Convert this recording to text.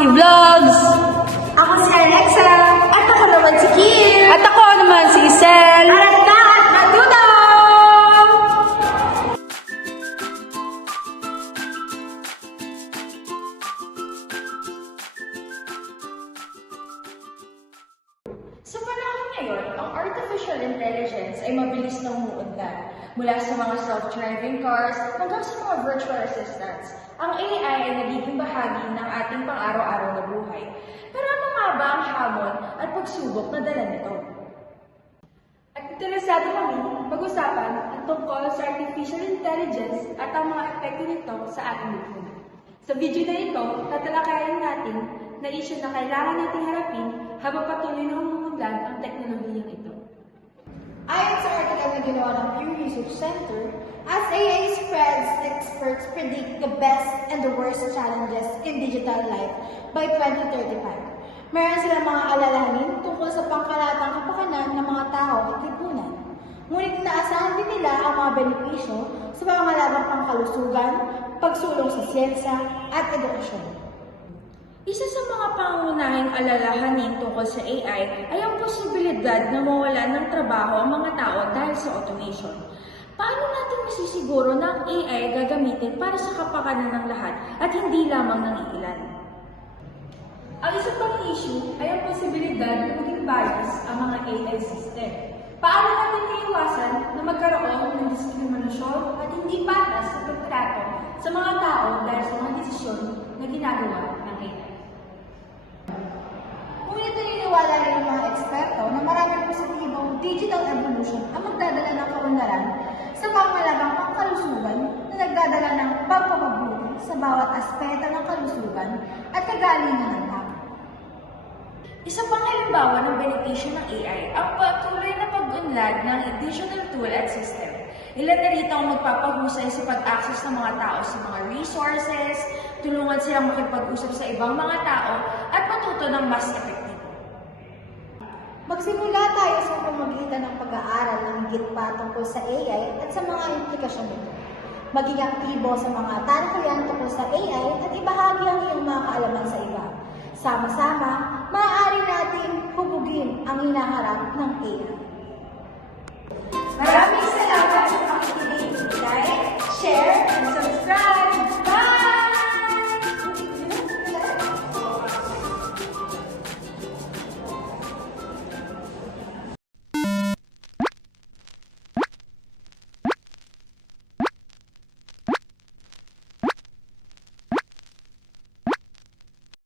Aki Vlogs! Ako si Alexa. At ako naman si Kim! At ako naman si Isel! Arat na at matuto! Sa panahon ngayon, ang artificial intelligence ay mabilis na umuunlad. Mula sa mga self-driving cars hanggang sa mga virtual assistants, ang AI ay nagiging bahagi ng ating pang-araw-araw na buhay. Pero ano nga ba ang hamon at pagsubok na dala nito? At interesado kami pag-usapan ang tungkol sa artificial intelligence at ang mga epekto nito sa ating lipunan. Sa video na ito, tatalakayin natin na issue na kailangan nating harapin habang patuloy na umunlad ang teknolohiyang ito. Ayon sa article na ginawa ng Pew Research Center, as AI spreads, experts predict the best and the worst challenges in digital life by 2035. Meron silang mga alalahanin tungkol sa pangkalatang kapakanan ng mga tao at lipunan. Ngunit inaasahan din nila ang mga benepisyo sa pangangalagang pangkalusugan, pagsulong sa siyensya at edukasyon. Isa sa mga pangunahing alalahanin tungkol sa AI ay ang posibilidad na mawala ng trabaho ang mga tao dahil sa automation. Paano natin masisiguro na ang AI gagamitin para sa kapakanan ng lahat at hindi lamang ng ilan? Ang isa pang issue ay ang posibilidad na maging bias ang mga AI system. Paano natin iiwasan na magkaroon ng diskriminasyon at hindi patas sa pagtrato sa mga tao dahil sa mga desisyon na ginagawa ng AI? Ngunit naniniwala rin ang mga eksperto na maraming positibong digital evolution ang magdadala ng kaunlaran sa pangalagang pangkalusugan na nagdadala ng pagpapabuti sa bawat aspeto ng kalusugan at kagalingan ng tao. Isa pang halimbawa ng benepisyo ng AI ang patuloy na pag-unlad ng digital tool at system. Ilan na rito ang magpapahusay sa pag-access ng mga tao sa mga resources, tulungan silang makipag-usap sa ibang mga tao, at matuto ng mas epektibo. Magsimula tayo sa pamamagitan ng pag-aaral ng higit pa tungkol sa AI at sa mga implikasyon nito. Maging aktibo sa mga talakayan tungkol sa AI at ibahagi ang iyong mga kaalaman sa iba. Sama-sama, maaari nating hubugin ang hinaharap ng AI.